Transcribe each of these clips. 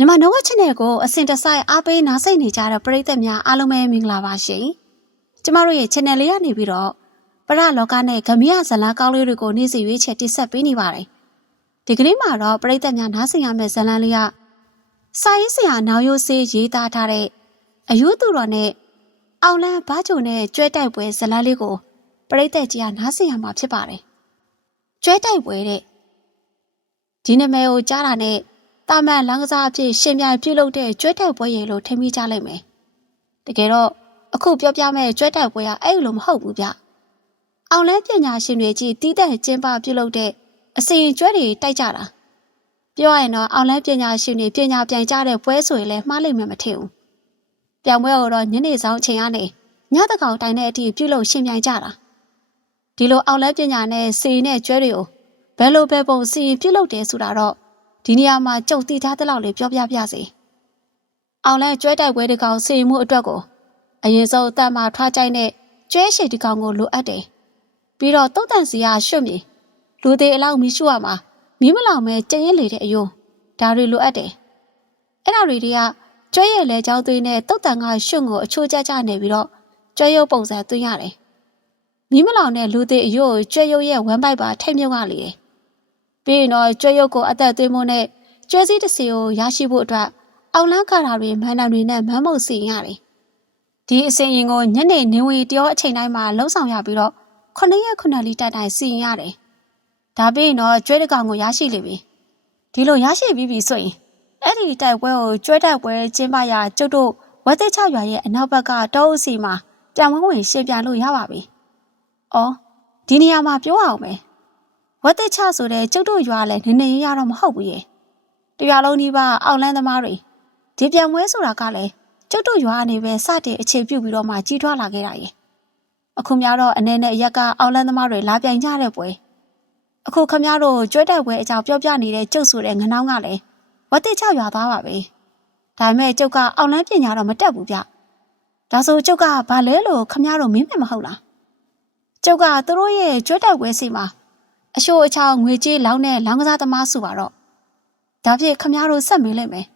မြန်မာနောဝ channel ကိုအစဉ်တစိုက်အားပေးနားဆင်နေကြတဲ့ပရိသတ်များအားလုံးပဲမင်္ဂလာပါရှင်။ကျမတို့ရဲ့ channel လေးကနေပြီးတော့ပရလောကနဲ့ဂမရဇလန်းကောင်းလေးတွေကိုနေ့စဉ်ရွေးချယ်တင်ဆက်ပေးနေပါတယ်။ဒီကနေ့မှာတော့ပရိသတ်များနားဆင်ရမယ့်ဇလန်းလေးကစာရေးဆရာနောင်ရိုးစေးရေးသားထားတဲ့အယူသူတော်နဲ့အောင်လန်းဘားချုံနဲ့ကျွဲတိုက်ပွဲဇလန်းလေးကိုပရိသတ်ကြီးကနားဆင်ရမှာဖြစ်ပါတယ်။ကျွဲတိုက်ပွဲတဲ့ဒီနာမည်ကိုကြားတာနဲ့ တာမန်လမ်းကစားအဖြစ်ရှင်ပြိုင်ပြုလုပ်တဲ့ကျွဲတိုက်ပွဲရေလို့ထင်မိကြလိမ့်မယ်။တကယ်တော့အခုပြောပြမယ့်ကျွဲတိုက်ပွဲကအဲ့လိုမဟုတ်ဘူးဗျ။အောင်လဲပညာရှင်တွေကြီးတီးတဲ့ကျင်းပပြုလုပ်တဲ့အစီရင်ကျွဲတွေတိုက်ကြတာ။ပြောရရင်တော့အောင်လဲပညာရှင်တွေပညာပြိုင်ကြတဲ့ပွဲဆိုရင်လည်းမှားလိမ့်မယ်မထင်ဘူး။ပြောင်ပွဲတော့ညနေဆောင်အချိန်ကနေညတကောင်တိုင်တဲ့အထိပြုလုပ်ရှင်ပြိုင်ကြတာ။ဒီလိုအောင်လဲပညာနဲ့စီနဲ့ကျွဲတွေကိုဘယ်လိုပဲပုံစီပြုလုပ်တယ်ဆိုတာတော့ ဒီနေရာမှာကြုံတည်ထားတဲ့လောက်လေးပြောပြပြစီအောင်လဲကျွဲတိုက်ပွဲဒီကောင်စီမှုအတွက်ကိုအရင်ဆုံးတတ်မှထွားကြိုက်တဲ့ကျွဲရှိဒီကောင်ကိုလိုအပ်တယ်ပြီးတော့တုတ်တန်စီကရွှတ်မြေလူသေးအလောက်မီးရှို့ရမှာမီးမလောင်မဲကျရင်လေတဲ့အယုံဒါတွေလိုအပ်တယ်အဲ့ဒါတွေတွေကကျွဲရဲ့လဲကြောင်းသွင်းတဲ့တုတ်တန်ကရွှွတ်ကိုအချိုးကျကျနေပြီးတော့ကျွဲရုပ်ပုံစံသွင်းရတယ်မီးမလောင်တဲ့လူသေးအယုံကိုကျွဲရုပ်ရဲ့ဝမ်းပိုက်ပါထိတ်မြုပ်ရလေတယ် ပြီးရင်တော့ကျွဲရုပ်ကိုအသက်သွင်းဖို့နဲ့ကျွဲစည်းတစ်စီကိုရရှိဖို့အတွက်အောင်လန်းကာတာတွေမန်းတံတွေနဲ့မန်းမုတ်စီရတယ်။ဒီအစင်ရင်ကိုညနေနေဝင်တရောအချိန်တိုင်းမှာလှုပ်ဆောင်ရပြီးတော့ခုနှစ်ရက်ခုနှစ်လီတိုက်တိုင်းစီရင်ရတယ်။ဒါပြီးရင်တော့ကျွဲတကောင်ကိုရရှိလိမ့်မယ်။ဒီလိုရရှိပြီးပြီဆိုရင်အဲ့ဒီတိုက်ပွဲကိုကျွဲတိုက်ပွဲကျင်းပရာကျုပ်တို့ဝက်သက်ချရွာရဲ့အနောက်ဘက်ကတောအုပ်စီမှာပြန်ဝန်းဝင်ရှင်းပြလို့ရပါပြီ။အော်ဒီနေရာမှာပြောအောင်မယ်။ ဝက်သက်ချဆိုတဲ့ကျုပ်တို့ရွာလည်းနည်းနည်းရတော့မဟုတ်ဘူးရဲ့။တရွာလုံးဒီပါအောင်လန်းသမားတွေဒီပြန်ပွဲဆိုတာကလည်းကျုပ်တို့ရွာကနေပဲစတင်အခြေပြုပြီးတော့မှကြီးထွားလာခဲ့တာရဲ့။အခုများတော့အနေနဲ့ရက်ကအောင်လန်းသမားတွေလာပြိုင်ကြတဲ့ပွဲ။အခုခမရတို့ကျွဲတိုက်ပွဲအကြောင်းပြောပြနေတဲ့ကျုပ်ဆိုတဲ့ငနောင်းကလည်းဝက်သက်ချရွာသားပါပဲ။ဒါပေမဲ့ကျုပ်ကအောင်လန်းပညာတော့မတက်ဘူးဗျ။ဒါဆိုကျုပ်ကဘာလဲလို့ခမရတို့မင်းမမဟုတ်လား။ကျုပ်ကသူတို့ရဲ့ကျွဲတိုက်ပွဲစီမှာ အရှိုးအချောင်းငွေကြေးလောင်းတဲ့လောင်းကစားသမားစုပါတော့ဒါဖြင့်ခမရတို့ဆက်မေးလိုက်မယ်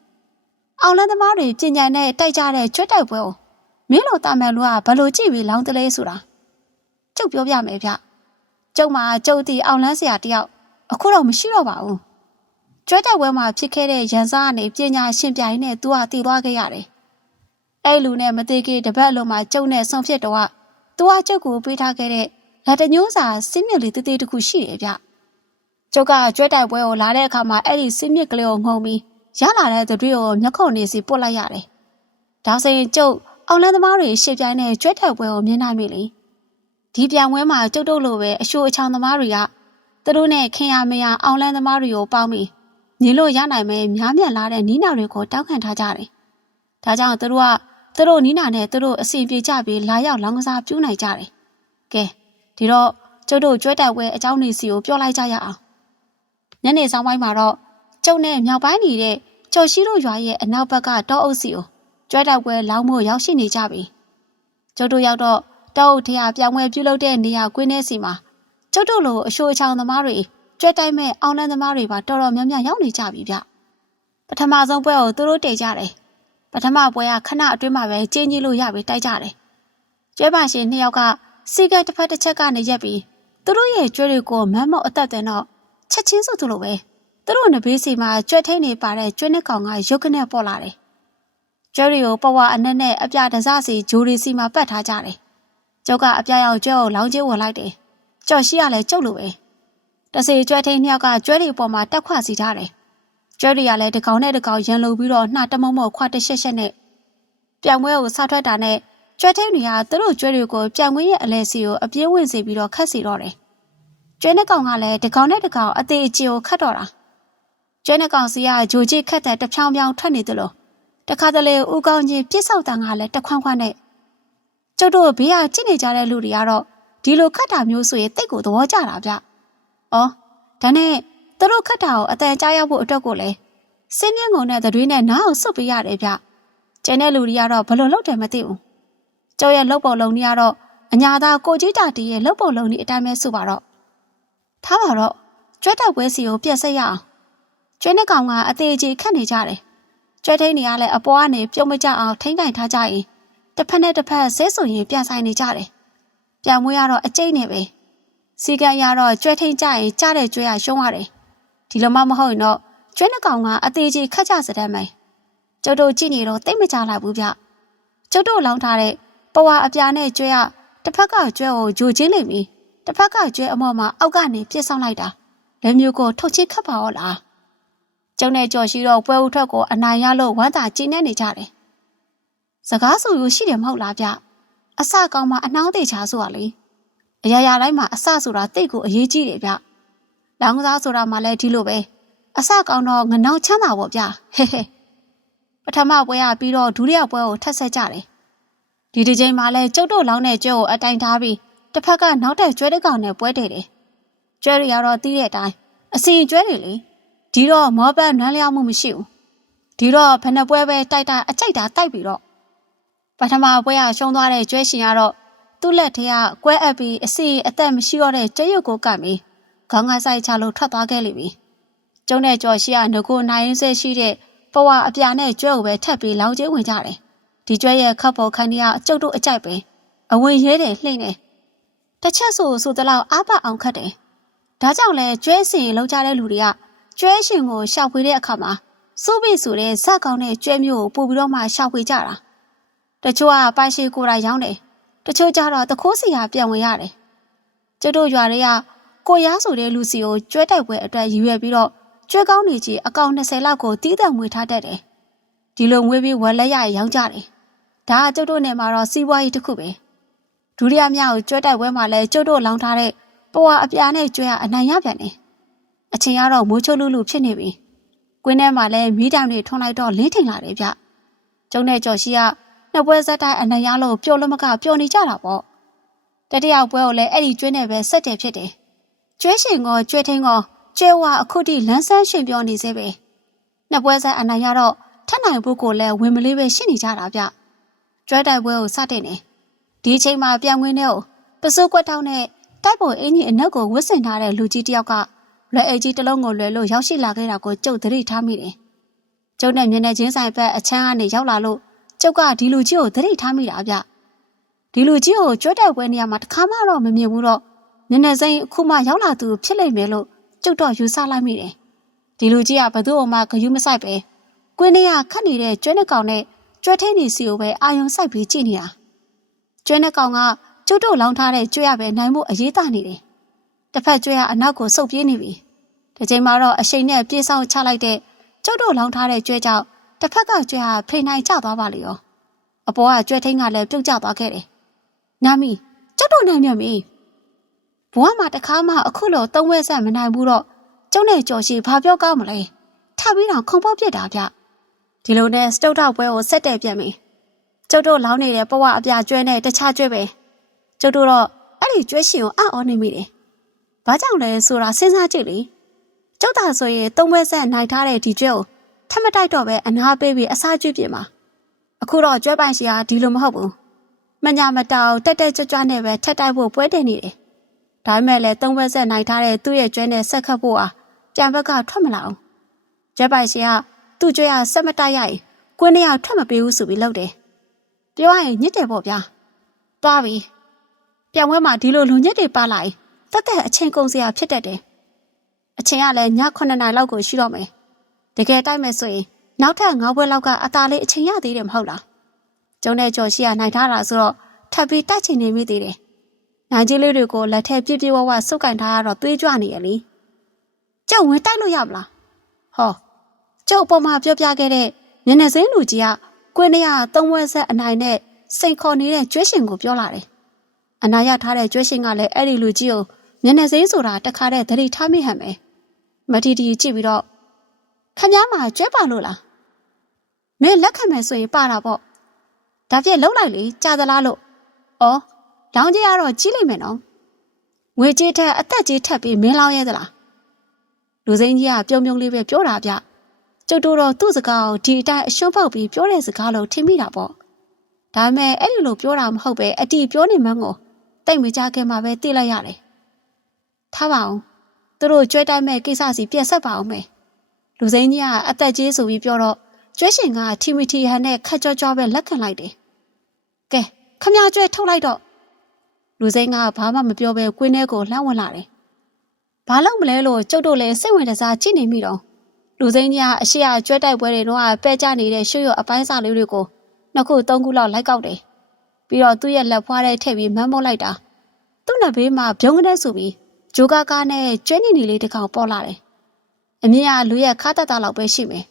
အောင်လန်းသမားတွေပြင်ညာနဲ့တိုက်ကြတဲ့ကျွတ်တိုက်ပွဲကိုမင်းတို့တာမန်လူကဘယ်လိုကြည့်ပြီးလောင်းတလဲဆိုတာကျုပ်ပြောပြမယ်ဗျကျုပ်မှာကျုပ်တီအောင်လန်းဆရာတယောက်အခုတော့မရှိတော့ပါဘူးကျွတ်တိုက်ပွဲမှာဖြစ်ခဲ့တဲ့ရန်စားကနေပြင်ညာရှင်ပြိုင်နဲ့သူကတည်သွားခဲ့ရတယ်အဲ့လူနဲ့မသေးခင်တပတ်လုံးမှာကျုပ်နဲ့ဆုံဖြစ်တော့ကသူကကျုပ်ကိုပေးထားခဲ့တဲ့ လက်တညိုးစာစင်းမြစ်လေးတေးသေးတစ်ခုရှိတယ်ဗျကျုပ်ကကျွဲတိုက်ပွဲကိုလာတဲ့အခါမှာအဲ့ဒီစင်းမြစ်ကလေးကိုငုံပြီးရလာတဲ့သူတွေကိုမျက်ခုံနေစီပုတ်လိုက်ရတယ်ဒါဆိုရင်ကျုပ်အောင်လန်းသမားတွေရှေ့ပြိုင်တဲ့ကျွဲတိုက်ပွဲကိုမြင်နိုင်ပြီလေဒီပြန်ပွဲမှာကျုပ်တို့လိုပဲအရှိုးအချောင်းသမားတွေကသူတို့နဲ့ခင်ရမရအောင်လန်းသမားတွေကိုပေါင်းပြီးနေလို့ရနိုင်မယ်များမြတ်လာတဲ့နီးနာတွေကိုတောက်ခံထားကြတယ်ဒါကြောင့်သူတို့ကသူတို့နီးနာနဲ့သူတို့အစီပြေကြပြီးလာရောက်လောင်းကစားပြူးနိုင်ကြတယ်ကဲ ဒီတော့ကျုပ်တို့ကျွဲတိုက်ပွဲအကြောင်းနေစီကိုပြောလိုက်ကြရအောင်ညနေဆောင်ပိုင်းမှာတော့ကျုပ်နဲ့မြောက်ပိုင်းနေတဲ့ကျော်ရှိတို့ရွာရဲ့အနောက်ဘက်ကတောအုပ်စီကိုကျွဲတိုက်ပွဲလောင်းဖို့ရောက်ရှိနေကြပြီကျုပ်တို့ရောက်တော့တောအုပ်ထရပြောင်းပွဲပြုလုပ်တဲ့နေရာကွင်းထဲစီမှာကျုပ်တို့လိုအရှိုးအချောင်းသမားတွေကျွဲတိုက်မဲ့အောင်လန်းသမားတွေပါတော်တော်များများရောက်နေကြပြီဗျပထမဆုံးပွဲကိုသူတို့တည်ကြတယ်ပထမပွဲကခဏအတွင်းမှာပဲကျင်းကြီးလို့ရပြီးတိုက်ကြတယ်ကျွဲပါရှင်နှစ်ယောက်က စီကတစ်ဖက်တစ်ချက်ကနေရက်ပြီးသူတို့ရဲ့ကျွဲတွေကိုမမ်းမောက်အသက်တင်တော့ချက်ချင်းဆိုသူလိုပဲသူတို့နဘေးစီမှာကြွက်ထိန်နေပါတဲ့ကျွဲနှစ်ကောင်ကရုပ်ကနေပေါ်လာတယ်ကျွဲတွေကိုပဝအနက်နဲ့အပြဒစစီဂျိုးရီစီမှာပတ်ထားကြတယ်ကျုပ်ကအပြရောက်ကျွဲကိုလောင်းကျင်းဝင်လိုက်တယ်ကြော်ရှိရလဲကျုပ်လိုပဲတစီကျွဲထိန်နှစ်ယောက်ကကျွဲတွေပေါ်မှာတက်ခွစီထားတယ်ကျွဲတွေကလည်းတကောင်နဲ့တကောင်ရန်လိုပြီးတော့နှာတမုံမောခွာတရှက်ရှက်နဲ့ပြောင်ပွဲကိုဆောက်ထွက်တာနဲ့ ကျွဲထိန်တွေကသူတို့ကျွဲတွေကိုပြောင်ခွင်းရဲ့အလဲစီကိုအပြင်းဝင်စေပြီးတော့ခတ်စီတော့တယ်ကျွဲနှစ်ကောင်ကလည်းတကောင်နဲ့တကောင်အသေးအကျိုးခတ်တော့တာကျွဲနှစ်ကောင်စီကဂျိုကြီးခတ်တဲ့တဖြောင်းဖြောင်းထွက်နေသလိုတခါတလေဦးကောင်းကြီးပြစ်ဆောက်တန်ကလည်းတခွန်းခွန်းနဲ့ကျုပ်တို့ဘေးကကြည့်နေကြတဲ့လူတွေကတော့ဒီလိုခတ်တာမျိုးဆိုရင်တိတ်ကိုသဘောကျတာဗျ။အော်ဒါနဲ့သူတို့ခတ်တာကိုအတန်ကြားရောက်ဖို့အတွက်ကိုလည်းစင်းမြင့်ငုံတဲ့သွေးနဲ့နားအောင်ဆုပ်ပေးရတယ်ဗျ။ကျန်တဲ့လူတွေကတော့ဘယ်လိုလုပ်တယ်မသိဘူး။ ကျော်ရဲ့လှုပ်ပေါ်လုံးကြီးကတော့အညာသားကိုကြီးတာတီးရဲ့လှုပ်ပေါ်လုံးကြီးအတိုင်းပဲဆိုပါတော့။ထားပါတော့ကျွဲတောက်ပွဲစီကိုပြက်ဆက်ရအောင်။ကျွဲနှစ်ကောင်ကအသေးကြီးခတ်နေကြတယ်။ကျွဲထိန်တွေကလည်းအပေါ်ကနေပြုံးမကြအောင်ထိန်းကင်ထားကြရင်တစ်ဖက်နဲ့တစ်ဖက်ဆဲဆိုရင်ပြန်ဆိုင်နေကြတယ်ပြန်မွေးရတော့အကျိတ်နဲ့ပဲစီကံရတော့ကျွဲထိန်ကြရင်ကြားတဲ့ကျွဲရရှုံးရတယ်ဒီလိုမှမဟုတ်ရင်တော့ကျွဲနှကောင်ကအသေးကြီးခတ်ကြစတဲ့မယ်ကျုပ်တို့ကြည့်နေတော့တိတ်မကြလိုက်ဘူးဗျကျုပ်တို့လောင်းထားတဲ့ ပဝါအပြာနဲ့ကျွဲရတစ်ဖက်ကကျွဲကိုဂျိုချင်းလိုက်ပြီးတစ်ဖက်ကကျွဲအမော့မှာအောက်ကနေပြစ်ဆောင်လိုက်တာလက်မျိုးကိုထုတ်ချင်းခတ်ပါတော့လားကျုံနဲ့ကြော်ရှိတော့ပွဲဦးထွက်ကိုအနိုင်ရလို့ဝမ်းသာကြည်နေနေကြတယ်စကားဆိုလို့ရှိတယ်မဟုတ်လားဗျအစကောင်းမှအနှောင်းသေးချာဆိုတာလေအရာရာတိုင်းမှာအစဆိုတာတိတ်ကိုအရေးကြီးတယ်ဗျလောင်းကစားဆိုတာမှလည်းဒီလိုပဲအစကောင်းတော့ငနောင်ချမ်းသာပေါ့ဗျဟဲဟဲပထမပွဲရပြီးတော့ဒုတိယပွဲကိုထပ်ဆက်ကြတယ် ဒီဒီချိန်မှာလဲကျုပ်တို့လောင်းတဲ့ကျွဲကိုအတိုင်ထားပြီးတစ်ဖက်ကနောက်ထပ်ကျွဲတစ်ကောင်နဲ့ပွဲတည်တယ်ကျွဲတွေကတော့တီးတဲ့အတိုင်းအစီကျွဲတွေလေဒီတော့မောပန်းနွမ်းလျောင်းမှုမရှိဘူးဒီတော့ဖဏပွဲပဲတိုက်တာအကြိုက်တာတိုက်ပြီးတော့ပထမပွဲရရှုံးသွားတဲ့ကျွဲရှင်ကတော့သူ့လက်ထဲကကွဲအပ်ပြီးအစီအသက်မရှိတော့တဲ့ကျွဲရုပ်ကိုကပ်ပြီးခေါင်းကဆိုင်ချလို့ထွက်သွားခဲ့လိမ့်မယ်ကျုံးတဲ့ကြော်ရှိကငကိုနိုင်ရင်းဆဲရှိတဲ့ပဝါအပြာနဲ့ကျွဲကိုပဲထပ်ပြီးလောင်ကျဲဝင်ကြတယ် ဒီကျွဲရဲ့ခပ်ပေါ်ခန်းကြီးကအကျုပ်တို့အကြိုက်ပဲအဝင်ရဲတယ်လှိမ့်တယ်တစ်ချက်ဆိုဆိုတလောက်အားပါအောင်ခတ်တယ်ဒါကြောင့်လဲကျွဲစင်လောက်ကြတဲ့လူတွေကကျွဲရှင်ကိုရှောက်ဖွေတဲ့အခါမှာစိုးပိဆိုတဲ့ဇက်ကောင်းတဲ့ကျွဲမျိုးကိုပို့ပြီးတော့မှရှောက်ဖွေကြတာတချို့ကပိုင်ရှိကိုယ်တိုင်ရောင်းတယ်တချို့ကျတော့တခိုးစီယာပြန်ဝင်ရတယ်ကျတို့ရွာတွေကကိုရားဆိုတဲ့လူစီကိုကျွဲတိုက်ပွဲအတွက်ရည်ရွယ်ပြီးတော့ကျွဲကောင်းနေကြီးအကောင်20လောက်ကိုတီးတံငွေထားတတ်တယ်ဒီလိုငွေပြီးဝယ်လက်ရရောင်းကြတယ် ဒါကကျုပ်တို့နယ်မှာတော့စီးပွားရေးတစ်ခုပဲဒုတိယမြောက်ကျွဲတိုက်ပွဲမှာလည်းကျုပ်တို့လောင်းထားတဲ့ပွာအပြာနဲ့ကျွဲကအနိုင်ရပြန်တယ်အချိန်ကတော့မိုးချုပ်လူလူဖြစ်နေပြီကွင်းထဲမှာလည်းမီးတောင်တွေထွန်းလိုက်တော့လင်းထိန်လာတယ်ဗျကျုံနဲ့ကြော်ရှိကနှစ်ပွဲဆက်တိုက်အနိုင်ရလို့ပျော်လို့မကပျော်နေကြတာပေါ့တတိယပွဲကိုလည်းအဲ့ဒီကျွဲနဲ့ပဲဆက်တယ်ဖြစ်တယ်ကျွဲရှင်ကောကျွဲထင်းကောကျွဲဝအခုထိလန်းဆန်းရှင်ပြောနေသေးပဲနှစ်ပွဲဆက်အနိုင်ရတော့ထက်နိုင်ဖို့ကိုလည်းဝင်မလေးပဲရှင်းနေကြတာဗျ ကျွဲတိုက်ပွဲကိုစတင်နေဒီအချိန်မှာပြောင်ခွင်းထဲကိုပစိုးကွက်တောင်းနဲ့တိုက်ပေါ်အင်းကြီးအနက်ကိုဝစ်ဆင်ထားတဲ့လူကြီးတယောက်ကလက်အိတ်ကြီးတစ်လုံးကိုလွယ်လို့ရောက်ရှိလာခဲ့တာကိုကျုပ်သတိထားမိတယ်။ကျုပ်နဲ့မျက်နှာချင်းဆိုင်ဘက်အချမ်းကနေရောက်လာလို့ကျုပ်ကဒီလူကြီးကိုသတိထားမိတာဗျ။ဒီလူကြီးကိုကြွတ်တဲ့ပွဲနေရာမှာတခါမှတော့မမြင်ဘူးတော့မျက်နှာစိမ်းအခုမှရောက်လာသူဖြစ်လိမ့်မယ်လို့ကျုပ်တော့ယူဆလိုက်မိတယ်။ဒီလူကြီးကဘသူ့အမဂယုမဆိုင်ပဲ။ကွင်းထဲကခတ်နေတဲ့ကျွဲနှကောင်နဲ့ ကျွဲထင်းနေစီကိုပဲအာယုံစိုက်ပြီးကြည့်နေတာ။ကျွဲနှကောင်ကကျုပ်တို့လောင်းထားတဲ့ကျွဲရပဲနိုင်မှုအရေးတာနေတယ်။တစ်ဖက်ကျွဲကအနောက်ကိုဆုပ်ပြေးနေပြီ။ဒီချိန်မှာတော့အရှိန်နဲ့ပြေးဆောင်ချလိုက်တဲ့ကျုပ်တို့လောင်းထားတဲ့ကျွဲကြောင့်တစ်ဖက်ကကျွဲဟာဖိနိုင်ကျသွားပါလေရော။အပေါ်ကကျွဲထင်းကလည်းပြုတ်ကျသွားခဲ့တယ်။နာမီကျုပ်တို့နိုင်မြတ်မီဘဝမှာတခါမှအခုလိုသုံးဝဲဆက်မနိုင်ဘူးတော့ကျုံနဲ့ကြော်ရှိဘာပြောကောင်းမလဲ။ထပ်ပြီးတော့ခုံပေါက်ပြစ်တာဗျ။ ဒီလိုနဲ့စတုတ်တော့ပွဲကိုဆက်တဲ့ပြက်မီကျုပ်တို့လောင်းနေတဲ့ပဝအပြကျွဲနဲ့တခြားကျွဲပဲ။ကျုပ်တို့တော့အဲ့ဒီကျွဲရှင်ကိုအံ့ဩနေမိတယ်။ဘာကြောင့်လဲဆိုတာစဉ်းစားကြည့်လေ။ကျုပ်သာဆိုရင်သုံးဘက်ဆက်နိုင်ထားတဲ့ဒီကျွဲကိုထပ်မတိုက်တော့ပဲအနာပေးပြီးအစားကျွေးပြင်ပါ။အခုတော့ကျွဲပိုင်စီကဒီလိုမဟုတ်ဘူး။မညာမတောင်တက်တက်ကြွကြွနဲ့ပဲထက်တိုက်ဖို့ပွဲတင်နေတယ်။ဒါပေမဲ့လည်းသုံးဘက်ဆက်နိုင်ထားတဲ့သူ့ရဲ့ကျွဲနဲ့ဆက်ခတ်ဖို့ဟာပြန်ဘက်ကထွက်မလာအောင်။ကျွဲပိုင်စီက သူ့ကျွဲကဆက်မတိုက်ရရင်ကွင်းထဲကထွက်မပေးဘူးဆိုပြီးလုပ်တယ်။ပြောရရင်ညစ်တယ်ပေါ့ဗျာ။သွားပြီ။ပြောင်းဝဲမှာဒီလိုလူညက်တွေပါလာရင်တက်တက်အချင်းကုန်စရာဖြစ်တတ်တယ်။အချင်းကလည်းည9နာရီလောက်ကိုရှိတော့မယ်။တကယ်တိုက်မယ်ဆိုရင်နောက်ထပ်9ဘွဲလောက်ကအသာလေးအချင်းရသေးတယ်မဟုတ်လား။ကျုံတဲ့ကြော်ရှိရနိုင်ထားတာဆိုတော့ထပ်ပြီးတိုက်ချင်နေမိသေးတယ်။နိုင်ကြီးလေးတွေကိုလက်ထက်ပြပြဝဝစုပ်ကင်ထားရတော့သွေးကြွနေရလေ။ကျုံဝင်တိုက်လို့ရမလား။ဟော ကျုပ်ပေါ်မှာပြောပြခဲ့တဲ့မျက်နှာစင်းလူကြီးကကွင်းရသုံးဝဲဆက်အနိုင်နဲ့စိန်ခေါ်နေတဲ့ကျွဲရှင်ကိုပြောလာတယ်အနာရထားတဲ့ကျွဲရှင်ကလည်းအဲ့ဒီလူကြီးကိုမျက်နှာစိမ်းဆိုတာတခါတည်းသတိထားမိဟန်ပဲမတီတီကြည့်ပြီးတော့ခမည်းမှာကျွဲပါလို့လားမင်းလက်ခံမယ်ဆိုရင်ပါတာပေါ့ဒါပြည့်လုံးလိုက်လေကြာသလားလို့ဩလောင်းကြီးကတော့ကြီးလိမ့်မယ်နော်ငွေကြေးထက်အသက်ကြီးထက်ပြီးမင်းလောင်းရဲသလားလူစိမ်းကြီးကပြုံပြုံလေးပဲပြောတာဗျ ကျုပ်တို့တော့သူ့စကားကိုဒီအတိုင်းအရှုံးပေါက်ပြီးပြောတဲ့စကားလို့ထင်မိတာပေါ့ဒါပေမဲ့အဲ့ဒီလိုပြောတာမဟုတ်ပဲအတီပြောနေမှန်းကိုတိတ်မကြခင်မှာပဲသိလိုက်ရတယ်။ထားပါအောင်။သူတို့ကြွဲတိုက်မဲ့ကိစ္စစီပြက်ဆက်ပါအောင်မယ်။လူစိမ်းကြီးကအသက်ကြီးဆိုပြီးပြောတော့ကျွဲရှင်ကထီမီထီဟန်နဲ့ခက်ကြွကြွပဲလက်ခံလိုက်တယ်ကဲခမကျွဲထုတ်လိုက်တော့လူစိမ်းကဘာမှမပြောဘဲကွင်းထဲကိုလှမ်းဝင်လာတယ်ဘာလို့မလဲလို့ကျုပ်တို့လည်းစိတ်ဝင်တစားကြည့်နေမိတော့ လူစိမ်းကြီးကအရှိအကျွဲတိုက်ပွဲတွေတော့ပဲကြနေတဲ့ရွှေရွအပိုင်းစားလေးတွေကိုနှစ်ခုသုံးခုလောက်လိုက်ကောက်တယ်ပြီးတော့သူ့ရဲ့လက်ဖွားထဲထည့်ပြီးမမ်းမောလိုက်တာသူ့နှစ်ဘေးမှာပြုံးကနေဆိုပြီးဂျိုကာကာနဲ့ကျွဲနေနေလေးတစ်ကောင်ပေါ်လာတယ်အမြင်ကလူရဲ့ခါတတလောက်ပဲရှိမယ်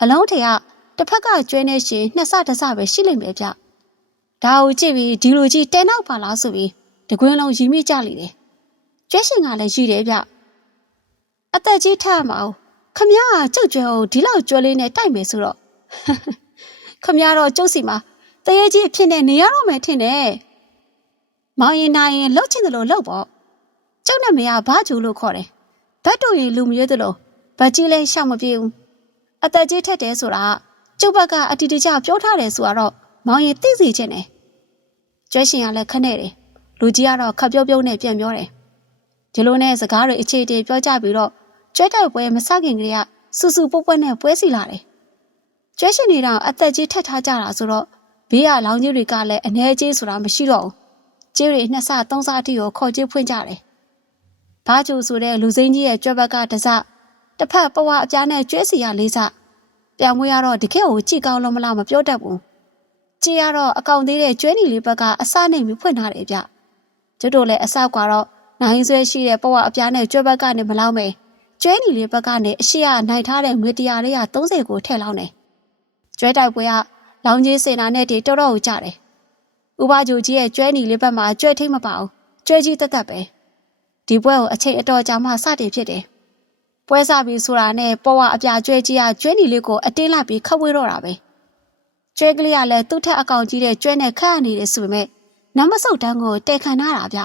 အလုံးထေကတစ်ဖက်ကကျွဲနေရှင်နှစ်ဆတစ်ဆပဲရှိလိမ့်မယ်ဗျဒါကိုကြည့်ပြီးဒီလိုကြီးတဲနောက်ပါလားဆိုပြီးတကွင်းလုံးရီမိကြလိမ့်တယ်ကျွဲရှင်ကလည်းရှိတယ်ဗျအသက်ကြီးထရမအောင် ခမရကကြုတ်ကျွဲကိုဒီလောက်ကျွဲလေးနဲ့တိုက်မယ်ဆိုတော့ခမရတော့ကျုပ်စီမှာတရေကြီးအဖြစ်နဲ့နေရတော့မယ်ထင်တယ်မောင်ရင်နိုင်ရင်လှုပ်ချင်တယ်လို့လှုပ်ပေါ့ကျုပ်နဲ့မရဘာဂျူလို့ခေါ်တယ်ဘတ်တူရင်လူမရွေးတယ်လို့ဗတ်ကြီးလဲရှောက်မပြေဘူးအသက်ကြီးထက်တယ်ဆိုတာကျုပ်ဘက်ကအတီတကျပြောထားတယ်ဆိုတော့မောင်ရင်သိစီခြင်းတယ်ကျွဲရှင်ကလည်းခနဲ့တယ်လူကြီးကတော့ခပ်ပြုံးပြုံးနဲ့ပြန်ပြောတယ်ဒီလိုနဲ့စကားတွေအခြေအတေပြောကြပြီးတော့ ကျွဲတိုက်ပွဲမစခင်ကလေးကစူစူပွက်ပွက်နဲ့ပွဲစီလာတယ်ကျွဲရှင်တွေတော့အသက်ကြီးထက်ထားကြတာဆိုတော့ဘေးကလောင်ကြီးတွေကလည်းအ ਨੇ ကြီးဆိုတာမရှိတော့ဘူးကျင်းတွေနှစ်ဆသုံးဆအထိကိုခေါ်ကျဖွင့်ကြတယ်ဘာကျူဆိုတဲ့လူစိမ်းကြီးရဲ့ကြွက်ဘက်ကတစတစ်ဖက်ပဝါအပြားနဲ့ကျွဲစီရလေးစပြောင်မွေးရတော့ဒီခေတ်ကိုကြည်ကောင်းလို့မလားမပြောတတ်ဘူးကြည်ရတော့အကောင်သေးတဲ့ကျွဲနီလေးဘက်ကအစနိုင်ပြီးဖွင့်ထားတယ်ဗျကျွတ်တို့လည်းအဆောက်ကတော့နိုင်ဆွဲရှိတဲ့ပဝါအပြားနဲ့ကျွဲဘက်ကနေမလောက်မယ် ကျွဲနီလေးဘက်ကနေအရှိရနိုင်ထားတဲ့ငွေတရာလေးရ30ကိုထည့်လောင်းတယ်ကျွဲတိုက်ပွဲကလောင်ကြီးစင်နာနဲ့တီတော်တော်ကိုကြတယ်ဥပဂျူကြီးရဲ့ကျွဲနီလေးဘက်မှာကျွဲထိတ်မပါဘူးကျွဲကြီးတက်တက်ပဲဒီပွဲကိုအချိန်အတော်ကြာမှစတင်ဖြစ်တယ်ပွဲစားပြီးဆိုတာနဲ့ပေါ်ဝအပြာကျွဲကြီးကကျွဲနီလေးကိုအတင်းလိုက်ပြီးခတ်ဝေးတော့တာပဲကျွဲကလေးကလည်းသူ့ထက်အကောင်ကြီးတဲ့ကျွဲနဲ့ခတ်ရနေတယ်ဆိုပေမဲ့နမဆုတ်တန်းကိုတဲခံထားတာဗျ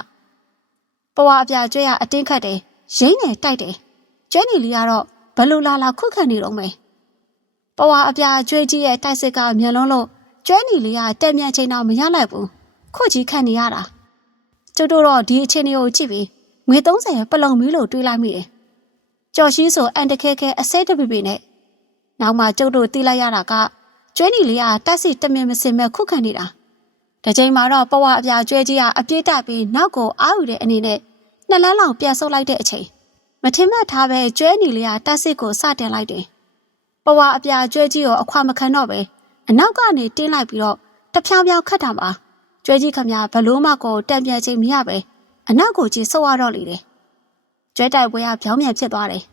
ပေါ်ဝအပြာကျွဲကအတင်းခတ်တယ်ရင်းနဲ့တိုက်တယ် ကျွဲနီလေးကတော့ဘလူလာလာခုခံနေတော့မယ်ပဝါအပြာကျွေးကြီးရဲ့တိုက်စစ်ကမြန်လုံးလို့ကျွဲနီလေးကတက်မြန်ချိန်တော့မရလိုက်ဘူးခုကြီးခတ်နေရတာကျုပ်တို့တော့ဒီအချိန်လေးကိုကြည့်ပြီးငွေ30ပလုံမီးလို့တွေးလိုက်မိတယ်ကြော်ရှိဆိုအန်တခဲခဲအစိတ်တပိပိနဲ့နောက်မှကျုပ်တို့တီးလိုက်ရတာကကျွဲနီလေးကတက်စီတမင်မစင်မဲ့ခုခံနေတာဒီချိန်မှာတော့ပဝါအပြာကျွဲကြီးကအပြေးတက်ပြီးနောက်ကိုအားယူတဲ့အနေနဲ့နှစ်လမ်းလောက်ပြန်ဆုပ်လိုက်တဲ့အချိန် မထင်မှတ်ထားပဲကျွဲနီလေးကတက်စစ်ကိုစတင်လိုက်တယ်ပဝါအပြာကျွဲကြီးကိုအခွာမခံတော့ပဲအနောက်ကနေတင်းလိုက်ပြီးတော့တဖြောင်ဖြောင်ခတ်တာပါကျွဲကြီးခမဘလို့မကိုတံပြန်ချိန်မရပဲအနောက်ကိုကြီးဆုပ်ရတော့လေတယ်ကျွဲတိုက်ပွဲကပြောင်းပြန်ဖြစ်သွားတယ်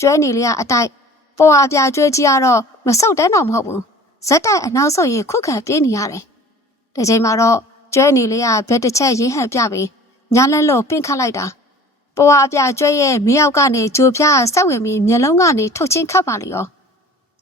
ကျွဲနီလေးကအတိုက်ပဝါအပြာကျွဲကြီးကတော့မဆုပ်တန်းတော့မဟုတ်ဘူးဇက်တိုက်အနောက်ဆုပ်ရင်ခုခံပြေးနေရတယ်ဒီချိန်မှာတော့ကျွဲနီလေးကဘက်တစ်ချက်ရင်းဟန်ပြပြီးညာလက်လို့ပင့်ခတ်လိုက်တာ ပဝါအပြာကျွဲရဲ့မင်းအောက်ကနေဂျိုပြားဆက်ဝင်ပြီးမျက်လုံးကနေထုတ်ချင်းခတ်ပါလေရော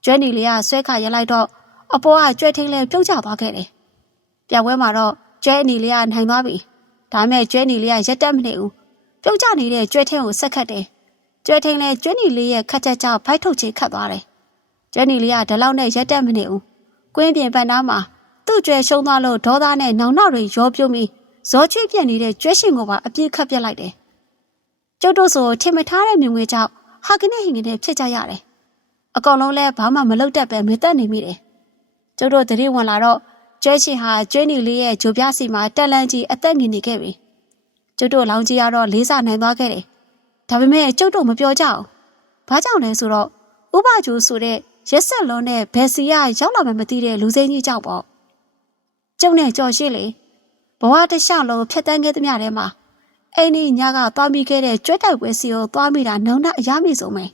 ကျွဲနီလေးကဆွဲခါရလိုက်တော့အပေါ်ကကျွဲထင်းလဲပြုတ်ကျသွားခဲ့တယ်။ပြပွဲမှာတော့ကျွဲနီလေးကနိုင်သွားပြီ။ဒါမဲ့ကျွဲနီလေးကရက်တက်မနေဘူး။ပြုတ်ကျနေတဲ့ကျွဲထင်းကိုဆက်ခတ်တယ်။ကျွဲထင်းလဲကျွဲနီလေးရဲ့ခတ်ချက်ကြောင့်ဖိုက်ထုတ်ချေခတ်သွားတယ်။ကျွဲနီလေးကဒလောက်နဲ့ရက်တက်မနေဘူး။ကွင်းပြင်ပန်းသားမှာသူ့ကျွဲရှုံးသွားလို့ဒေါသနဲ့နောင်နောက်တွေရောပြုံးပြီးဇောချွေးပြက်နေတဲ့ကျွဲရှင်ကိုပါအပြစ်ခတ်ပြက်လိုက်တယ်။ ကျုပ်တို့ဆိုထင်မထားတဲ့မြင်ငွေကြောင့်ဟာကနေဟင်ကနေဖြစ်ကြရတယ်။အကောင်လုံးလဲဘာမှမလုပ်တတ်ပဲမေတက်နေမိတယ်။ကျုပ်တို့တတိဝင်လာတော့ကျွဲရှင်ဟာကျွဲနီလေးရဲ့ဂျိုပြားစီမှာတက်လန့်ကြီးအသက်မြင်နေခဲ့ပြီ။ကျုပ်တို့လောင်ကြီးကတော့လေးစားနိုင်သွားခဲ့တယ်။ဒါပေမဲ့ကျုပ်တို့မပြောကြအောင်။ဘာကြောင့်လဲဆိုတော့ဥပဂျူဆိုတဲ့ရက်ဆက်လုံးနဲ့ဘယ်စီကရောက်လာမှမသိတဲ့လူစိမ်းကြီးကြောက်ပေါ့။ကျုံနဲ့ကြော်ရှိလေဘဝတစ်လျှောက်လုံးဖြတ်တန်းခဲ့သမျှထဲမှာ အိမ်ကြီးညကသွားမိခဲ့တဲ့ကျွဲတိုက်ပွဲစီကိုသွားမိတာနှုံနှအရမိဆုံးပဲ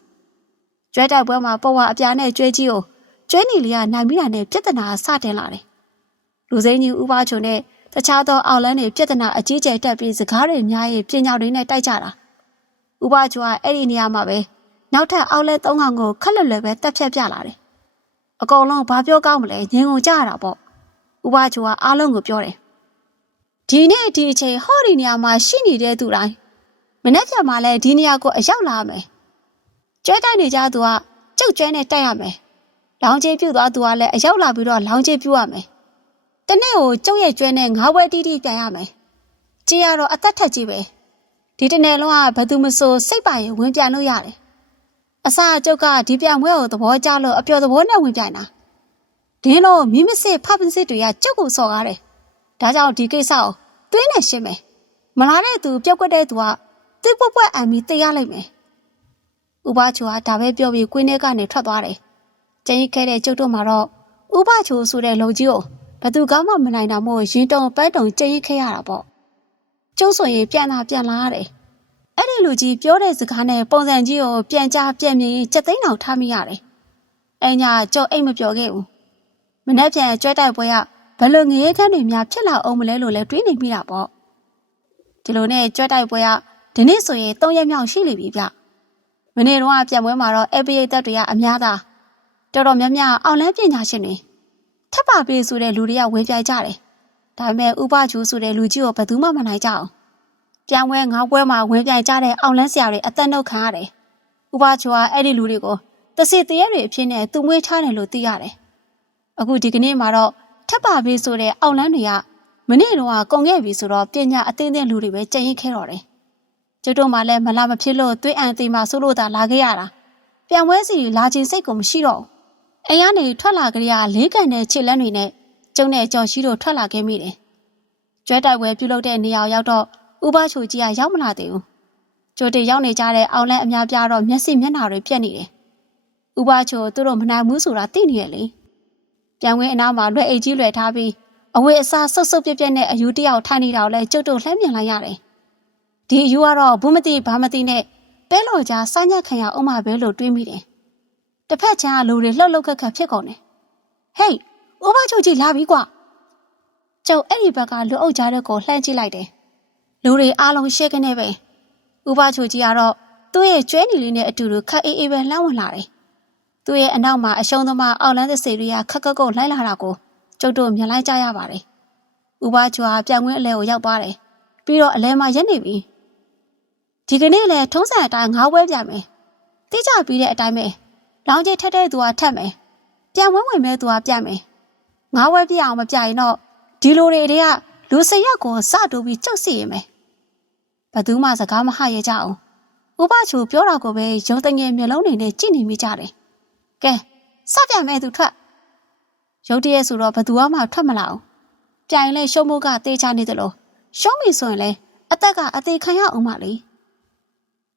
။ကျွဲတိုက်ပွဲမှာပဝါအပြာနဲ့ကျွဲကြီးကိုကျွဲနီလေးကနိုင်မိတာနဲ့ပြဿနာစတင်လာတယ်။လူစိမ်းကြီးဥပချုံနဲ့တခြားသောအောက်လန်းတွေပြဿနာအကြီးကျယ်တက်ပြီးစကားတွေများရင်ပညာတွေနဲ့တိုက်ကြတာ။ဥပချုံကအဲ့ဒီနေရာမှာပဲနောက်ထပ်အောက်လန်းသုံးကောင်ကိုခက်လွယ်လွယ်ပဲတက်ဖြတ်ပြလာတယ်။အကုန်လုံးဘာပြောကောင်းမလဲငင်ကုန်ကြရတာပေါ့။ဥပချုံကအားလုံးကိုပြောတယ်။ ဒီနေ့ဒီအချိန်ဟောဒီနေရာမှာရှိနေတဲ့သူတိုင်းမနေ့ပြန်မှလည်းဒီနေရာကိုအရောက်လာမယ်။ကျွဲတိုက်နေကြသူကကျုပ်ကျွဲနဲ့တိုက်ရမယ်။လောင်ကျေးပြုတ်သွားသူကလည်းအရောက်လာပြီးတော့လောင်ကျေးပြုတ်ရမယ်။တနေ့ကိုကျုပ်ရဲ့ကျွဲနဲ့ငါးဘွဲတီးတီးပြန်ရမယ်။ကြေးရတော့အသက်ထက်ကြီးပဲ။ဒီတနေ့လုံးကဘသူမဆိုစိတ်ပါရင်ဝင်ပြန်လို့ရတယ်။အစာကျုပ်ကဒီပြန်ပွဲကိုသဘောကျလို့အပျော်သဘောနဲ့ဝင်ပြန်တာဒင်းလို့မိမစစ်ဖပစ်စစ်တွေကကျုပ်ကိုစော်ကားတယ် ဒါကြောင့်ဒီကိစ္စကိုသွင်းနေရှင်းမယ်မလာတဲ့သူပြုတ်ကွက်တဲ့သူကတိပွက်ပွက်အံပြီးတေးရလိုက်မယ်ဥပချိုကဒါပဲပြောပြီးကွင်းထဲကနေထွက်သွားတယ်ကျင်းခဲ့တဲ့ကျုပ်တို့မှာတော့ဥပချိုဆိုတဲ့လုံကြီးကိုဘသူကမှမနိုင်တာမို့ရင်တုံပန်းတုံကျင်းခဲ့ရတာပေါ့ကျုပ်ဆိုရင်ပြန်လာပြန်လာရတယ်အဲ့ဒီလူကြီးပြောတဲ့စကားနဲ့ပုံစံကြီးကိုပြန်ကြားပြန်မြင်စက်သိန်းအောင်ထားမိရတယ်အညာကျုပ်အိတ်မပြောခဲ့ဘူးမနေ့ပြန်ကြွက်တိုက်ပွဲက ဘယ်လိုငရေခမ်းတွေများဖြစ်လာအောင်မလဲလို့လဲတွေးနေမိတာပေါ့ဒီလိုနဲ့ကြွက်တိုက်ပွဲကဒီနေ့ဆိုရင်၃ရက်မြောက်ရှိလိမ့်ပြီဗျမနေ့တော့ပြန်ပွဲမှာတော့အပိယသက်တွေကအများသားတော်တော်များများအောင်လန်းပညာရှင်တွေထပ်ပါပေးဆိုတဲ့လူတွေကဝင်ပြိုင်ကြတယ်ဒါပေမဲ့ဥပချူဆိုတဲ့လူကြီးကိုဘယ်သူမှမနိုင်ကြအောင်ပြန်ပွဲငါးပွဲမှာဝင်ပြိုင်ကြတဲ့အောင်လန်းဆရာတွေအသက်နှုတ်ခံရတယ်ဥပချူကအဲ့ဒီလူတွေကိုတစီတရက်တွေအဖြစ်နဲ့သူမွေးထားတယ်လို့သိရတယ်အခုဒီကနေ့မှာတော့ ထပ်ပါပေးဆိုတဲ့အောင်လန်းတွေကမနေ့တော့ကုန်ခဲ့ပြီဆိုတော့ပညာအသင်းသင်းလူတွေပဲကြင်ရင်ခဲတော့တယ်ကျတို့မှလည်းမလာမဖြစ်လို့သွေးအန်သေးမှဆိုလို့သာလာခဲ့ရတာပြန်ပွဲစီလာခြင်းစိတ်ကိုမရှိတော့ဘူးအိမ်ကနေထွက်လာကြရလေးကန်တဲ့ခြေလန်းတွေနဲ့ကျုံနဲ့ကြော်ရှိတို့ထွက်လာခဲ့မိတယ်ကျွဲတိုက်ပွဲပြုလုပ်တဲ့နေရာရောက်တော့ဥပချိုကြီးကရောက်မလာသေးဘူးကျိုတေရောက်နေကြတဲ့အောင်လန်းအများပြားတော့မျက်စိမျက်နှာတွေပြက်နေတယ်ဥပချိုသူတို့မနိုင်ဘူးဆိုတာသိနေရလေ ပြန်ဝင်းအနားမှာလွယ်အိတ်ကြီးလွယ်ထားပြီးအဝတ်အစားဆုပ်ဆုပ်ပြက်ပြက်နဲ့အယူတယောက်ထိုင်နေတာကိုလည်းကျုပ်တို့လှမ်းမြင်လိုက်ရတယ်။ဒီအယူကတော့ဘူးမတိဘာမတိနဲ့ပဲလော်ကြားစညက်ခံရအောင်မပဲလို့တွေးမိတယ်။တစ်ဖက်ချမ်းကလူတွေလှုပ်လှုပ်ခက်ခက်ဖြစ်ကုန်တယ်။ဟေးဥပချုပ်ကြီးလာပြီကွာ။ကျုပ်အဲ့ဒီဘက်ကလူအုပ်ကြားတဲ့ကိုလှမ်းကြည့်လိုက်တယ်။လူတွေအားလုံးရှက်ကနေပဲ။ဥပချုပ်ကြီးကတော့သူ့ရဲ့ကျွဲနီလေးနဲ့အတူတူခက်အေးအေးပဲလှမ်းဝင်လာတယ်။ သူ့ရဲ့အနောက်မှာအရှုံးသမားအောက်လန်းသစေရီကခက်ခက်ကုတ်လိုက်လာတာကိုကျုပ်တို့မြင်လိုက်ကြရပါတယ်။ဥပချွာပြန်ခွင့်အလဲကိုရောက်သွားတယ်။ပြီးတော့အလဲမှာရက်နေပြီ။ဒီကနေ့လည်းထုံးစံအတိုင်းငါးပွဲပြမယ်။တိကျပြီးတဲ့အတိုင်းပဲ။လောင်ကြီးထက်တဲ့သူကထက်မယ်။ပြန်ဝင်းဝင်မဲ့သူကပြမယ်။ငါးပွဲပြအောင်မပြရင်တော့ဒီလိုတွေတွေကလူစရက်ကိုစတူပြီးကျုပ်စီရင်မယ်။ဘသူမှစကားမဟရကြအောင်။ဥပချူပြောတာကိုပဲရုံတငယ်မျိုးလုံးနေနဲ့ကြည့်နေမိကြတယ်။ ကဲစပြမယ်သူထွက်ရုတ်တရက်ဆိုတော့ဘသူမှထွက်မလာအောင်ပြိုင်လဲရှုံးမိုးကတေးချနေတယ်လို့ရှုံးပြီဆိုရင်လဲအသက်ကအသေးခံရအောင်မလေး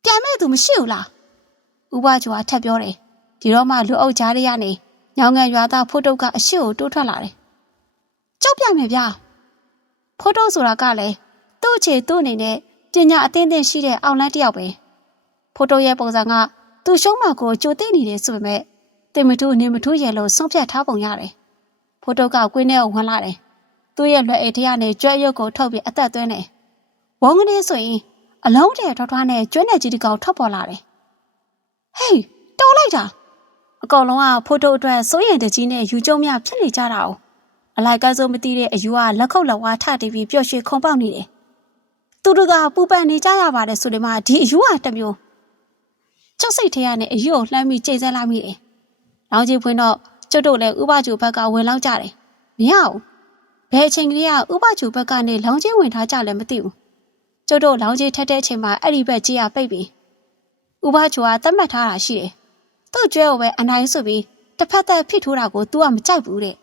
ပြိုင်မဲ့သူမရှိဘူးလားဥပကျော်ကထပ်ပြောတယ်ဒီတော့မှလူအုပ်ကြားရရနေညောင်ငံရွာသားဖို့တုတ်ကအရှိကိုတိုးထွက်လာတယ်ကြောက်ပြမယ်ဗျာဖို့တုတ်ဆိုတာကလည်းသူ့အခြေသူ့အနေနဲ့ပညာအသင်းသင်းရှိတဲ့အောင်လန်းတယောက်ပဲဖို့တုတ်ရဲ့ပုံစံကသူရှုံးမကိုကြိုသိနေတယ်ဆိုပေမဲ့ တင်မထူးနေမထူးရဲ့လို့ဆုံးဖြတ်ထားပုံရတယ်ဖိုးတုတ်ကကွင်းထဲကိုဝင်လာတယ်။သူ့ရဲ့လွယ်အိတ်ထရနဲ့ကြွဲရုပ်ကိုထုတ်ပြီးအသက်သွင်းတယ်။ဝုန်းကနေဆိုရင်အလုံးတဲ့ထွားထွားနဲ့ကျွဲနယ်ကြီးတစ်ကောင်ထွက်ပေါ်လာတယ်။ဟေးတော်လိုက်တာအကောင်လုံးကဖိုးတုတ်အတွက်စိုးရင်တကြီးနဲ့ယူကျုံမြဖြစ်နေကြတာ哦အလိုက်ကန်းစိုးမသိတဲ့အယူကလက်ခုပ်လက်ဝါးထတီးပြီးပျော့ရွှင်ခုံပေါက်နေတယ်။သူတို့ကပူပန်နေကြရပါတယ်ဆိုဒီမှာဒီအယူကတစ်မျိုးကျောက်စိတ်ထဲကနေအယူကိုလှမ်းပြီးကြိတ်ဆက်လိုက်မိတယ်။ လောင်ကြီးဖွင့်တော့ကျုပ်တို့လည်းဥပ chủ ဘက်ကဝင်လောက်ကြတယ်မရဘူးဘယ်အချိန်ကလေးကဥပ chủ ဘက်ကနေလောင်ကြီးဝင်ထားကြလဲမသိဘူးကျုပ်တို့လောင်ကြီးထက်တဲ့အချိန်မှာအဲ့ဒီဘက်ကြီးကပိတ်ပြီဥပ chủ ကသတ်မှတ်ထားတာရှိတယ်သူ့ကျွဲကိုပဲအနိုင်ဆိုပြီးတစ်ဖက်သက်ဖိထိုးတာကို तू ကမကြိုက်ဘူးတဲ့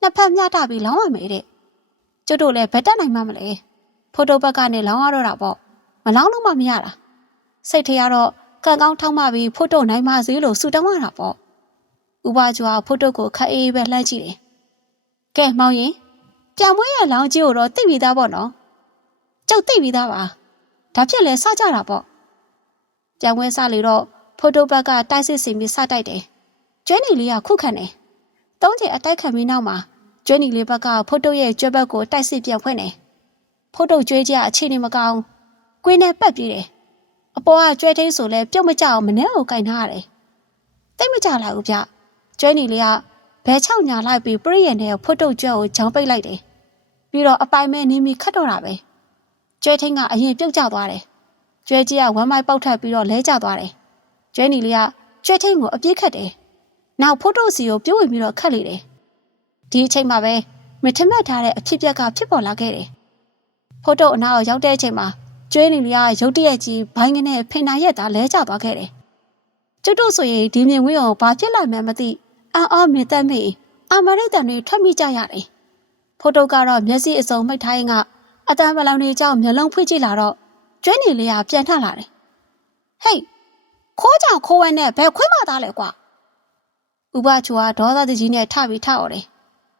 နှစ်ဖက်မျှတပြီးလောင်းရမယ်တဲ့ကျုပ်တို့လည်းဘက်တက်နိုင်မှမလဲဖိုတိုဘက်ကနေလောင်းရတော့တာပေါ့မလောင်းလို့မှမရတာစိတ်ထဲကတော့ကံကောင်းထောက်မှပြီးဖိုတိုနိုင်ပါစေလို့ဆူတောင်းရတာပေါ့ ဥပကျွာဖိုတုတ်ကိုခက်အေးပဲလှမ်းကြည့်တယ်။ကဲမောင်ရင်ပြောင်မွေးရလောင်းကြီးကိုတော့သိပြီးသားပေါ့နော်။ကျုပ်သိပြီးသားပါ။ဒါဖြစ်လဲစကြတာပေါ့။ပြောင်မွေးစလေတော့ဖိုတုတ်ဘက်ကတိုက်စစ်စင်ပြီးစတိုက်တယ်။ကျွဲနီလေးကခုခံတယ်။သုံးချင်အတိုက်ခံပြီးနောက်မှာကျွဲနီလေးဘက်ကဖိုတုတ်ရဲ့ကျွဲဘက်ကိုတိုက်စစ်ပြန်ဖွင့်တယ်။ဖိုတုတ်ကျွဲကြအခြေအနေမကောင်း။ကွင်းနဲ့ပက်ပြေးတယ်။အပေါ်ကကျွဲထိန်ဆိုလဲပြုတ်မကြအောင်မနှဲကိုကင်ထားရတယ်။တိတ်မကြလာဘူးဗျ။ ကျွဲနီလေးကဘဲချောက်ညာလိုက်ပြီးပရိယန်တဲ့ဖွတ်တုတ်ကျွဲကိုဂျောင်းပိတ်လိုက်တယ်။ပြီးတော့အပိုင်မဲနေမီခတ်တော့တာပဲ။ကျွဲထင်းကအရင်ပြုတ်ကျသွားတယ်။ကျွဲကြီးကဝမ်းမိုက်ပေါက်ထပ်ပြီးတော့လဲကျသွားတယ်။ကျွဲနီလေးကကျွဲထင်းကိုအပြစ်ခတ်တယ်။နောက်ဖွတ်တုတ်စီကိုပြုတ်ဝင်ပြီးတော့ခတ်လိုက်တယ်။ဒီအချိန်မှာပဲမထမက်ထားတဲ့အဖြစ်ပြက်ကဖြစ်ပေါ်လာခဲ့တယ်။ဖွတ်တုတ်အနာကိုရောက်တဲ့အချိန်မှာကျွဲနီလေးကရုတ်တရက်ကြီးဘိုင်းကနေဖိနာရက်သားလဲကျသွားခဲ့တယ်။ကျွတ်တို့ဆိုရင်ဒီမြင်ဝင်းကိုဘာဖြစ်လာမှန်းမသိ အံ့အားမြင်တတ်မိအအာမရိတန်တွေထွက်မိကြရတယ်ဖိုတိုကတော့မျက်စိအစုံမိတ်ထားရင်ကအတန်ပလောင်တွေကြောင့်မျက်လုံးဖွင့်ကြည့်လာတော့ကျွဲနေလေးကပြန်ထလာတယ်ဟေးခိုးကြောင်ခိုးဝဲနဲ့ဘယ်ခွင့်မသားလဲကွာဥပချူကဒေါသတကြီးနဲ့ထပြီးထអော်တယ်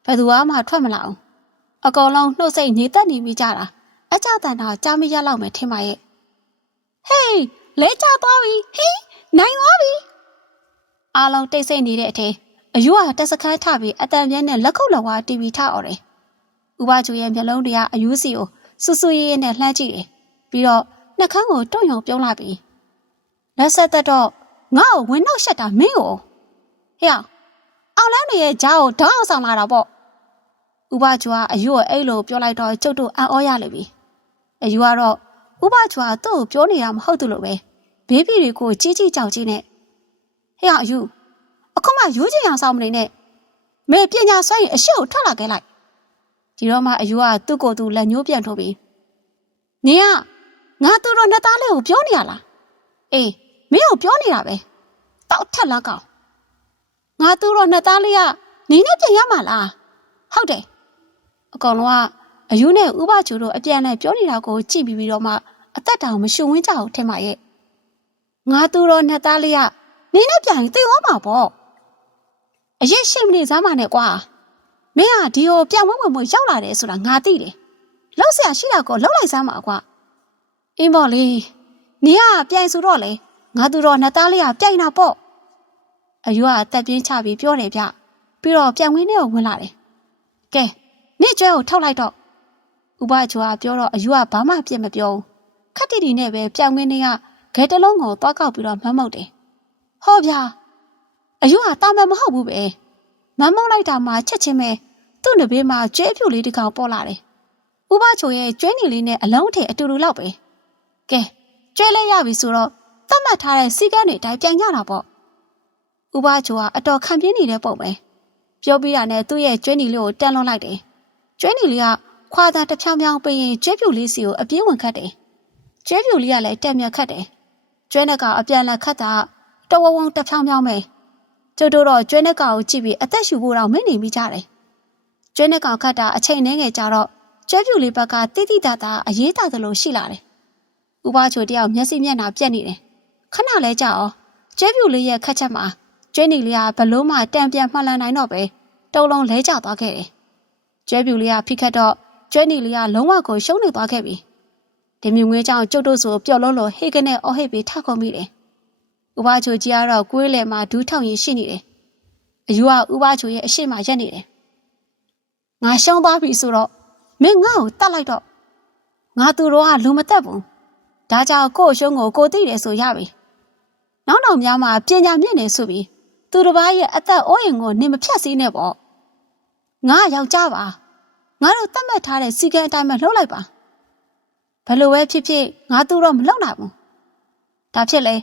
ဘယ်သူမှထွက်မလာအောင်အကောင်လုံးနှုတ်ဆက်နေတက်နေမိကြတာအကြတန်တာကြားမရလောက်မယ်ထင်ပါရဲ့ဟေးလဲချသွားပြီဟေးနိုင်သွားပြီအားလုံးတိတ်ဆိတ်နေတဲ့အထက် အယူကတက်စခန်းထပြီးအတန်ပြင်းနဲ့လက်ခုပ်လက်ဝါတီဗီထអော်တယ်ဥပချူရဲ့မျက်လုံးတွေကအယူစီကိုဆူဆူရဲရဲနဲ့လှမ်းကြည့်တယ်ပြီးတော့နှက်ခမ်းကိုတွန့်ရုံပြုံးလိုက်ပြီးလက်ဆက်သက်တော့ငါ့ကိုဝင်တော့ရှက်တာမင်းကိုဟေ့အောင်လန်းတွေရဲ့ကြားကိုဒေါင်းအောင်ဆောင်လာတာပေါ့ဥပချူကအယူကိုအဲ့လိုပြောလိုက်တော့ကျုပ်တို့အံ့ဩရလိမ့်ပြီအယူကတော့ဥပချူကသူ့ကိုပြောနေတာမဟုတ်သူလို့ပဲဘေးဘီတွေကိုကြီးကြီးကြောက်ကြီးနဲ့ဟေ့အောင်အယူ အခုမှယူချင်အောင်ဆောင်မနေနဲ့မေပညာဆွဲရင်အရှိကိုထွက်လာခဲ့လိုက်ဒီတော့မှအယူကသူ့ကိုယ်သူလက်ညှိုးပြန်ထုတ်ပြီးနင်ကငါသူတို့နှစ်သားလေးကိုပြောနေရလားအေးမင်းကိုပြောနေတာပဲတောက်ထက်လောက်ကောင်ငါသူတို့နှစ်သားလေးကနေနဲ့ပြန်ရမှာလားဟုတ်တယ်အကောင်လုံးကအယူနဲ့ဥပချူတို့အပြန်နဲ့ပြောနေတာကိုကြည့်ပြီးပြီးတော့မှအသက်တောင်မရှုံဝင်းကြအောင်ထင်ပါရဲ့ငါသူတို့နှစ်သားလေးကနေနဲ့ပြန်ရင်သိသွားမှာပေါ့ အရေးရှိမနေစမ်းပါနဲ့ကွာမင်းကဒီကိုပြန်ဝဲဝဲမွေရောက်လာတယ်ဆိုတာငါသိတယ်လောက်ဆရာရှိတာကိုလောက်လိုက်စမ်းပါကွာအင်းပေါ့လေနေကပြိုင်ဆိုတော့လေငါသူတော့နှစ်သားလေးကပြိုင်တာပေါ့အယူကအသက်ပြင်းချပြီးပြောတယ်ဗျပြီးတော့ပြန်ဝင်းထဲကိုဝင်လာတယ်ကဲနေ့ကျွဲကိုထောက်လိုက်တော့ဥပချူကပြောတော့အယူကဘာမှပြစ်မပြောဘူးခက်တီတီနဲ့ပဲပြန်ဝင်းထဲကဂဲတလုံးကိုသွားကောက်ပြီးတော့မမုတ်တယ်ဟောဗျာ အယူကတာမန်မဟုတ်ဘူးပဲမမုတ်လိုက်တာမှချက်ချင်းပဲသူ့နဘေးမှာကျွဲဖြူလေးတစ်ကောင်ပေါ်လာတယ်ဥပချိုရဲ့ကျွဲနေလေးနဲ့အလုံးထည်အတူတူလောက်ပဲကဲကျွဲလဲရပြီဆိုတော့သတ်မှတ်ထားတဲ့စီကန်းတွေတိုင်းပြန်ကြတာပေါ့ဥပချိုကအတော်ခံပြင်းနေတဲ့ပုံပဲပြောပြီးတာနဲ့သူ့ရဲ့ကျွဲနေလေးကိုတန်းလွန်လိုက်တယ်ကျွဲနေလေးကခွာသားတစ်ဖြောင်းဖြောင်းပရင်ကျွဲဖြူလေးစီကိုအပြင်းဝင်ခတ်တယ်ကျွဲဖြူလေးကလည်းတက်မြတ်ခတ်တယ်ကျွဲနဲ့ကအပြန်လက်ခတ်တာတဝဝုံတစ်ဖြောင်းဖြောင်းပဲ ကျုပ်တို့တော့ကျွဲနဲ့ကောင်ကိုကြည့်ပြီးအသက်ရှူဖို့တော့မနေမိကြတယ်ကျွဲနဲ့ကောင်ခတ်တာအချိန်နှဲငယ်ကြတော့ကျွဲဖြူလေးဘက်ကတိတိတတာအရေးတာသလိုရှိလာတယ်။ဥပချိုတယောက်မျက်စိမျက်နှာပြက်နေတယ်။ခဏလဲကြာအောင်ကျွဲဖြူလေးရဲ့ခက်ချက်မှာကျွဲနီလေးကဘလို့မှတံပြန်မှတ်လန်းနိုင်တော့ပဲတုံလုံးလဲကျသွားခဲ့တယ်။ကျွဲဖြူလေးကဖိခတ်တော့ကျွဲနီလေးကလုံးဝကိုရှုံးနေသွားခဲ့ပြီ။ဒီမြုံငွေးကြောင့်ကျုပ်တို့ဆိုပျော်လုံးလို့ဟေကနဲ့အော်ဟစ်ပြီးထခုံမိတယ်။ ဥပချိုကြီးကတော့ကွေးလေမှာဒူးထောင်ရင်ရှိနေတယ်။အယူကဥပချိုရဲ့အရှိမရက်နေတယ်။ငါရှုံးသွားပြီဆိုတော့မင်းငါ့ကိုတတ်လိုက်တော့ငါသူတို့ကလူမတက်ဘူးဒါကြောင့်ကို့ရှုံးကိုကိုသိတယ်ဆိုရပြီနောက်နောက်များမှာပညာမြင့်နေဆိုပြီးသူတစ်ပါးရဲ့အသက်အိုးအိမ်ကိုနေမဖြတ်စည်းနဲ့ပေါ့ငါယောက်ျားပါငါတို့တတ်မှတ်ထားတဲ့စီကံအတိုင်းပဲလှုပ်လိုက်ပါဘယ်လိုပဲဖြစ်ဖြစ်ငါသူတော့မလုံနိုင်ဘူးဒါဖြစ်လေ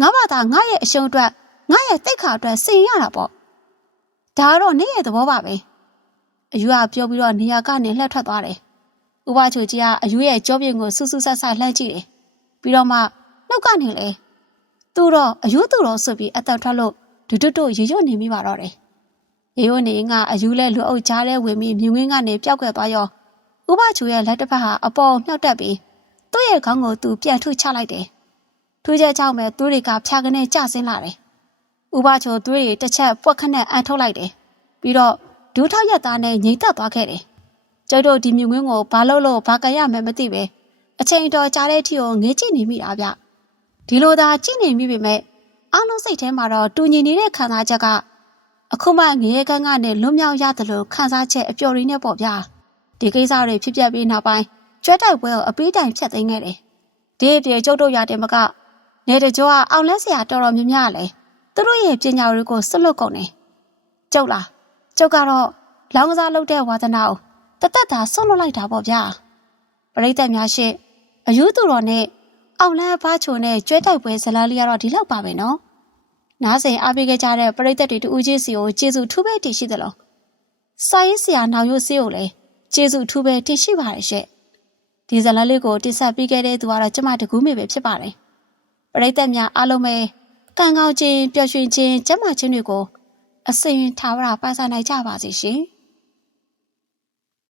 ငါဘာသာငါရဲ့အရှုံးအတွက်ငါရဲ့တိတ်ခါအတွက်စင်ရတာပေါ့ဒါကတော့နေ့ရဲ့သဘောပါပဲအယူကပြောပြီးတော့နေရာကနေလှည့်ထွက်သွားတယ်။ဥပချိုကြီးကအယူရဲ့ကြောပြင်ကိုဆူဆူဆတ်ဆတ်လှမ်းကြည့်တယ်။ပြီးတော့မှနှုတ်ကနေလေသူတော့အယူသူတော့ဆိုပြီးအသက်ထွက်လို့ဒုဒုတို့ရေရွတ်နေမိပါတော့တယ်။ရေရွတ်နေကအယူလဲလူအုပ်ကြားထဲဝင်ပြီးမြင်းဝင်းကနေပျောက်ကွယ်သွားရောဥပချိုရဲ့လက်တစ်ဖက်ဟာအပေါ်မြှောက်တက်ပြီးသူ့ရဲ့ခေါင်းကိုသူပြန်ထုချလိုက်တယ်။ ထူးချက်ကြောင့်ပဲသူတွေကဖျာကနေကျဆင်းလာတယ်။ဥပချိုသူတွေတစ်ချက်ပွက်ခနဲ့အန်ထုတ်လိုက်တယ်။ပြီးတော့ဒူးထောက်ရက်သားနဲ့ငိမ့်သက်သွားခဲ့တယ်။ကျုပ်တို့ဒီမြုံငင်းကိုဘာလို့လို့ဘာကရမယ်မသိပဲအချိန်တော်ကြာတဲ့အထိကိုငေးကြည့်နေမိတာဗျ။ဒီလိုသာကြည့်နေမိပေမဲ့အားလုံးစိတ်ထဲမှာတော့တူညီနေတဲ့ခံစားချက်ကအခုမှငရေကန်းကနေလွတ်မြောက်ရတယ်လို့ခံစားချက်အပျော်ရင်းနဲ့ပေါ့ဗျာ။ဒီကိစ္စတွေဖြစ်ပျက်ပြီးနောက်ပိုင်းကျွဲတိုက်ပွဲကိုအပေးတိုင်ဖြတ်သိမ်းခဲ့တယ်။ဒီအပြေကျုပ်တို့ရတယ်မက နေတကြောကအောင်လက်စရာတော်တော်များများလဲသူတို့ရဲ့ပညာတွေကိုစွတ်လွတ်ကုန်တယ်။ကျုပ်လားကျုပ်ကတော့လောင်းကစားလုပ်တဲ့ဝါသနာကိုတသက်သာဆွတ်လွတ်လိုက်တာပေါ့ဗျာပရိသတ်များရှေ့အယူသူတော်နဲ့အောင်လန်းဘားချုံနဲ့ကျွဲတိုက်ပွဲဇလားလေးကတော့ဒီလောက်ပါပဲနော်နားစင်အားပေးခဲ့ကြတဲ့ပရိသတ်တွေတူဦးချင်းစီကိုကျေးဇူးထူးပဲတည်ရှိသလိုစာရေးဆရာနောင်ရုပ်စီကိုလည်းကျေးဇူးထူးပဲတည်ရှိပါတယ်ရှင့်ဒီဇလားလေးကိုတင်ဆက်ပေးခဲ့တဲ့သူကတော့ကျမတကူးမေပဲဖြစ်ပါတယ် ပရိသတ်များအားလုံးပဲကံကောင်းခြင်းပျော်ရွှင်ခြင်းကျမ်းမာခြင်းတွေကိုအစင်ထာဝရပိုင်ဆိုင်နိုင်ကြပါစေရှင်။